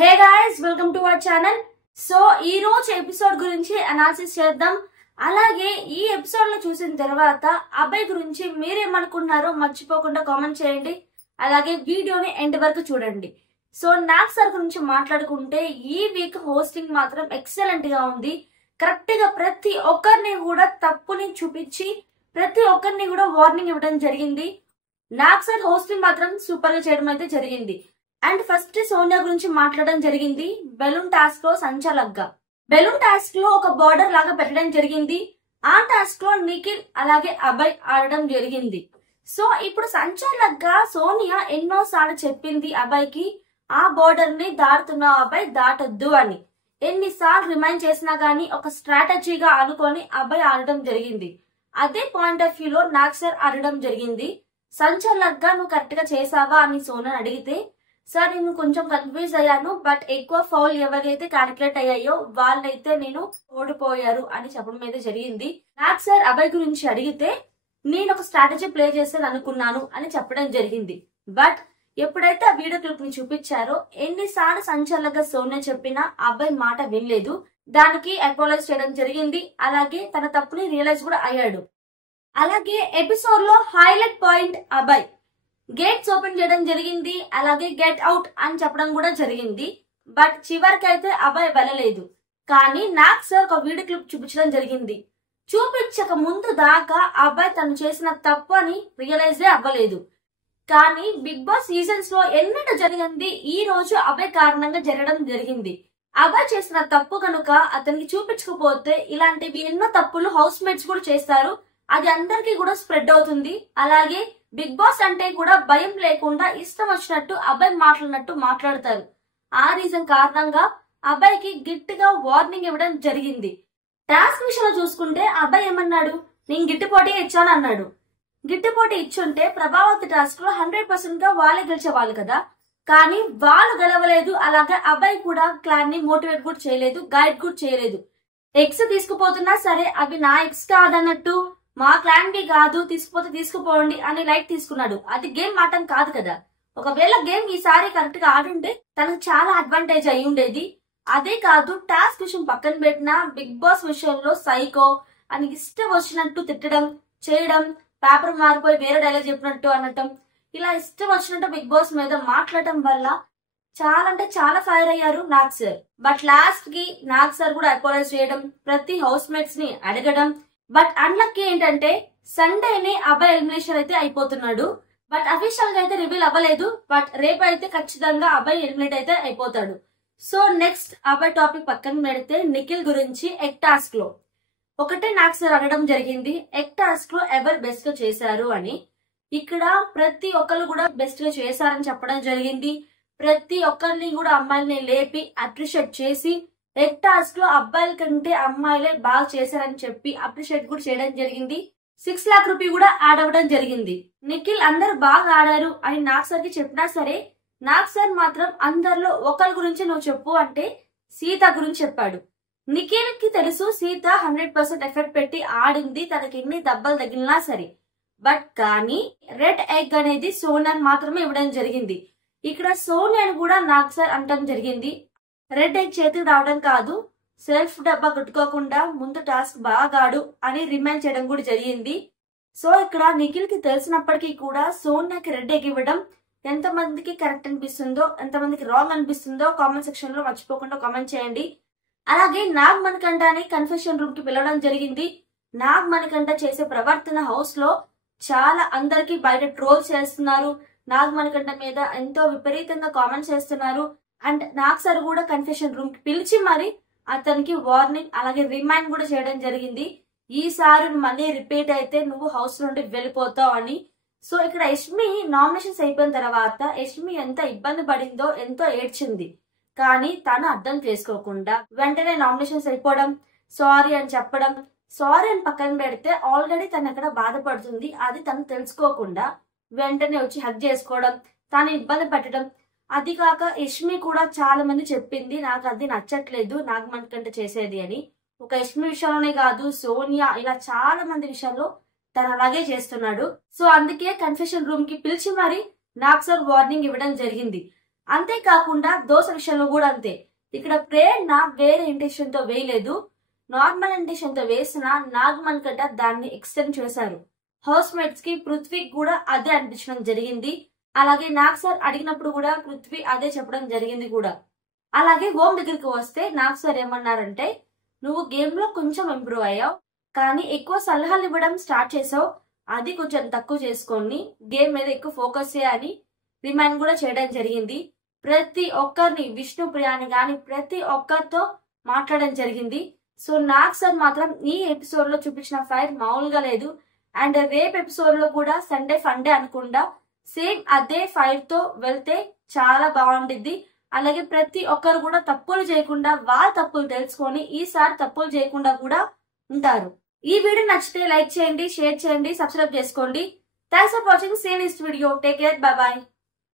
Hey guys, welcome to our channel. So ఈ రోజు episode గురించి అనాలిసిస్ చేద్దాం. అలాగే ఈ ఎపిసోడ్ లో చూసిన తర్వాత అబ్బాయి గురించి మీరేమనుకున్నారో మర్చిపోకుండా కామెంట్ చేయండి. అలాగే వీడియోని ఎండ్ వరకు చూడండి. సో నాగ్ సార్ గురించి మాట్లాడుకుంటే ఈ వీక్ హోస్టింగ్ మాత్రం ఎక్సలెంట్ గా ఉంది. కరెక్ట్ గా ప్రతి ఒక్కరిని కూడా తప్పుని చూపించి ప్రతి ఒక్కరిని కూడా వార్నింగ్ ఇవ్వడం జరిగింది. నాగ్ సార్ హోస్టింగ్ మాత్రం సూపర్ గా చేయడం అయితే జరిగింది. అండ్ ఫస్ట్ సోనియా గురించి మాట్లాడడం జరిగింది. బెలూన్ టాస్క్ లో సంచలగ్గా బెలూన్ టాస్క్ లో ఒక బార్డర్ లాగా పెట్టడం జరిగింది. ఆ టాస్క్ లో నిఖిల్ అలాగే అభయ్ ఆడడం జరిగింది. సో ఇప్పుడు సంచలగ్గా సోనియా ఎన్నోసార్లు చెప్పింది అభయ్ కి, ఆ బార్డర్ ని దాటుతున్నావు అభయ్, దాటొద్దు అని. ఎన్నిసార్లు రిమైండ్ చేసినా గానీ ఒక స్ట్రాటజీగా అనుకొని అభయ్ ఆడడం జరిగింది. అదే పాయింట్ ఆఫ్ వ్యూ లో నాగ్ సార్ ఆడడం జరిగింది. సంచలగ్గా నువ్వు కరెక్ట్ గా చేసావా అని సోనియా అడిగితే, సార్ నేను కొంచెం కన్ఫ్యూజ్ అయ్యాను, బట్ ఎక్కువ ఫౌల్ ఎవరైతే క్యాలిక్యులేట్ అయ్యాయో వాళ్ళైతే నేను ఓడిపోయారు అని చెప్పడం అయితే జరిగింది. నాగ్ సార్ అభయ్ గురించి అడిగితే, నేను ఒక స్ట్రాటజీ ప్లే చేస్తాను అనుకున్నాను అని చెప్పడం జరిగింది. బట్ ఎప్పుడైతే ఆ వీడియో క్లిప్ ని చూపించారో ఎన్నిసార్లు సంచలనంగా సోనియా చెప్పినా అభయ్ మాట వినలేదు. దానికి అపాలైజ్ చేయడం జరిగింది. అలాగే తన తప్పుని రియలైజ్ కూడా అయ్యాడు. అలాగే ఎపిసోడ్ లో highlight point Abhay gates open చేయడం జరిగింది. అలాగే గెట్ అవుట్ అని చెప్పడం కూడా జరిగింది. బట్ చివరికి అయితే అభయ్ వెళ్ళలేదు. కానీ నాగ్ సార్ ఒక వీడియో క్లిప్ చూపించడం జరిగింది. చూపించక ముందు దాకా అభయ్ తను చేసిన తప్పు అని రియలైజ్ అవ్వలేదు. కానీ బిగ్ బాస్ సీజన్స్ లో ఎన్నడూ జరిగింది ఈ రోజు అభయ్ కారణంగా జరగడం జరిగింది. అభయ్ చేసిన తప్పు కనుక అతనికి చూపించకపోతే ఇలాంటివి ఎన్నో తప్పులు హౌస్ మేట్స్ కూడా చేస్తారు. అది అందరికీ కూడా స్ప్రెడ్ అవుతుంది. అలాగే బిగ్ బాస్ అంటే కూడా భయం లేకుండా ఇష్టం వచ్చినట్టు అభయ్ మాట్లాడినట్టు మాట్లాడతారు. ఆ రీజన్ కారణంగా అభయ్ కి గట్టిగా వార్నింగ్ ఇవ్వడం జరిగింది. టాస్క్ విషయంలో చూసుకుంటే అభయ్ ఏమన్నాడు, నేను గిట్టుపోటీ ఇచ్చాను అన్నాడు. గిట్టుపోటీ ఇచ్చుంటే ప్రభావతి టాస్క్ లో 100% గా వాళ్ళే గెలిచేవాళ్ళు కదా. కానీ వాళ్ళు గెలవలేదు. అలాగే అభయ్ కూడా క్లాన్ ని మోటివేట్ కూడా చేయలేదు, గైడ్ కూడా చేయలేదు. ఎగ్స్ తీసుకుపోతున్నా సరే అవి నా ఎగ్స్ కాదన్నట్టు, మా క్లాన్ బి కాదు, తీసుకుపోతే తీసుకుపోండి అని లైట్ తీసుకున్నాడు. అది గేమ్ ఆటం కాదు కదా. ఒకవేళ గేమ్ ఈసారి కరెక్ట్ గా ఆడుంటే తనకు చాలా అడ్వాంటేజ్ అయి ఉండేది. అదే కాదు, టాస్క్ విషయం పక్కన పెట్టిన బిగ్ బాస్ విషయంలో సైకో అని ఇష్టం వచ్చినట్టు తిట్టడం చేయడం, పేపర్ మారిపోయి వేరే డైలాగ్ చెప్పినట్టు అనటం, ఇలా ఇష్టం వచ్చినట్టు బిగ్ బాస్ మీద మాట్లాడటం వల్ల చాలా అంటే చాలా ఫైర్ అయ్యారు నాగ్ సార్. బట్ లాస్ట్ కి నాగ్ సార్ కూడా అపాలైజ్ చేయడం, ప్రతి హౌస్ మేట్స్ ని అడగడం. బట్ అన్లక్కీ ఏంటంటే సండేనే అభయ్ ఎలిమినేషన్ అయితే అయిపోతున్నాడు. బట్ అఫీషియల్ గా అయితే రివీల్ అవ్వలేదు. బట్ రేపు అయితే ఖచ్చితంగా అభయ్ ఎలిమినేట్ అయితే అయిపోతాడు. సో నెక్స్ట్ అభయ్ టాపిక్ పక్కన పెడితే నిఖిల్ గురించి ఎగ్ టాస్క్ లో ఒకటే నాగ్ సార్ అనడం జరిగింది, ఎగ్ టాస్క్ లో ఎవరు బెస్ట్ గా చేశారు అని. ఇక్కడ ప్రతి ఒక్కరు కూడా బెస్ట్ గా చేశారని చెప్పడం జరిగింది. ప్రతి ఒక్కరిని కూడా అమ్మాయిల్ని లేపి అప్రిషియేట్ చేసి ఎగ్ టాస్క్ లో అబ్బాయిల కంటే అమ్మాయిలే బాగా చేశారని చెప్పి అప్రిషియేట్ కూడా చేయడం జరిగింది. 6 लाख రూపీ కూడా యాడ్ అవ్వడం జరిగింది. నిఖిల్ అందరు బాగా ఆడారు అని నాగ్ సార్ కి చెప్పినా సరే నాగ్ సార్ మాత్రం అందరిలో ఒకరి గురించి నువ్వు చెప్పు అంటే సీత గురించి చెప్పాడు. నిఖిల్ కి తెలుసు సీత 100% ఎఫర్ట్ పెట్టి ఆడింది, తనకి ఎన్ని దెబ్బలు తగిలినా సరే. బట్ కానీ రెడ్ ఎగ్ అనేది సోనియాని మాత్రమే ఇవ్వడం జరిగింది. ఇక్కడ సోనియాని కూడా నాగ్ సార్ అనడం జరిగింది, రెడ్ ఎగ్ చేతికి రావడం కాదు, సెల్ఫ్ డబ్బా కొట్టుకోకుండా ముందు టాస్క్ బాగా ఆడు అని రిమైండ్ చేయడం కూడా జరిగింది. సో ఇక్కడ నిఖిల్ కి తెలిసినప్పటికీ కూడా సోనియాకి రెడ్ ఎగ్ ఇవ్వడం ఎంతమందికి కరెక్ట్ అనిపిస్తుందో, ఎంతమందికి రాంగ్ అనిపిస్తుందో కామెంట్ సెక్షన్ లో మర్చిపోకుండా కామెంట్ చేయండి. అలాగే నాగ్ మణికంఠని కన్ఫెషన్ రూమ్ కి పిలవడం జరిగింది. నాగ్ మణికంఠ చేసే ప్రవర్తన హౌస్ లో చాలా అందరికి బయట ట్రోల్ చేస్తున్నారు. నాగ్ మణికంఠ మీద ఎంతో విపరీతంగా కామెంట్స్ చేస్తున్నారు. అండ్ నాగ్ సార్ కూడా కన్ఫెషన్ రూమ్ కి పిలిచి మరి అతనికి వార్నింగ్ అలాగే రిమైండ్ కూడా చేయడం జరిగింది, ఈసారి మళ్ళీ రిపీట్ అయితే నువ్వు హౌస్ నుండి వెళ్ళిపోతావు అని. సో ఇక్కడ యష్మి నామినేషన్స్ అయిపోయిన తర్వాత యష్మి ఎంత ఇబ్బంది పడిందో, ఎంతో ఏడ్చింది. కానీ తను అర్థం చేసుకోకుండా వెంటనే నామినేషన్స్ అయిపోవడం, సారీ అని చెప్పడం, సారీ అని పక్కన పెడితే ఆల్రెడీ తను అక్కడ బాధపడుతుంది, అది తను తెలుసుకోకుండా వెంటనే వచ్చి హగ్ చేసుకోవడం, తను ఇబ్బంది పెట్టడం. అది కాక యష్మి కూడా చాలా మంది చెప్పింది నాకు అది నచ్చట్లేదు నాగ్ మణికంఠ చేసేది అని. ఒక యష్మి విషయంలోనే కాదు, సోనియా ఇలా చాలా మంది విషయాల్లో తను అలాగే చేస్తున్నాడు. సో అందుకే కన్ఫెషన్ రూమ్ కి పిలిచి మరి నాగ్ సార్ వార్నింగ్ ఇవ్వడం జరిగింది. అంతేకాకుండా దోశ విషయంలో కూడా అంతే. ఇక్కడ ప్రేరణ వేరే ఇంటెన్షన్ తో వేయలేదు, నార్మల్ ఇంటెన్షన్ తో వేసిన నాగమన్ కట్ట దాన్ని ఎక్స్టెండ్ చేశారు. హౌస్ మేట్స్ కి పృథ్వీకి కూడా అదే అనిపించడం జరిగింది. అలాగే నాగ్ సార్ అడిగినప్పుడు కూడా పృథ్వీ అదే చెప్పడం జరిగింది కూడా. అలాగే హోమ్ దగ్గరికి వస్తే నాగ్ సార్ ఏమన్నారంటే, నువ్వు గేమ్ లో కొంచెం ఇంప్రూవ్ అయ్యావు, కానీ ఎక్కువ సలహాలు ఇవ్వడం స్టార్ట్ చేసావు, అది కొంచెం తక్కువ చేసుకొని గేమ్ మీద ఎక్కువ ఫోకస్ చేయని రిమైండ్ కూడా చేయడం జరిగింది. ప్రతి ఒక్కరిని విష్ణుప్రియాని గాని ప్రతి ఒక్కరితో మాట్లాడడం జరిగింది. సో నాగ్ సార్ మాత్రం ఈ ఎపిసోడ్ లో చూపించిన ఫైర్ మామూలుగా లేదు. అండ్ రేపు ఎపిసోడ్ లో కూడా సండే ఫండే అనుకుండా సేమ్ అదే ఫైర్ తో వెళ్తే చాలా బాగుంటుంది. అలాగే ప్రతి ఒక్కరు కూడా తప్పులు చేయకుండా వాళ్ళ తప్పులు తెలుసుకొని ఈసారి తప్పులు చేయకుండా కూడా ఉంటారు. ఈ వీడియో నచ్చితే లైక్ చేయండి, షేర్ చేయండి, సబ్స్క్రైబ్ చేసుకోండి. Thanks for watching. See you next video. Take care. Bye by.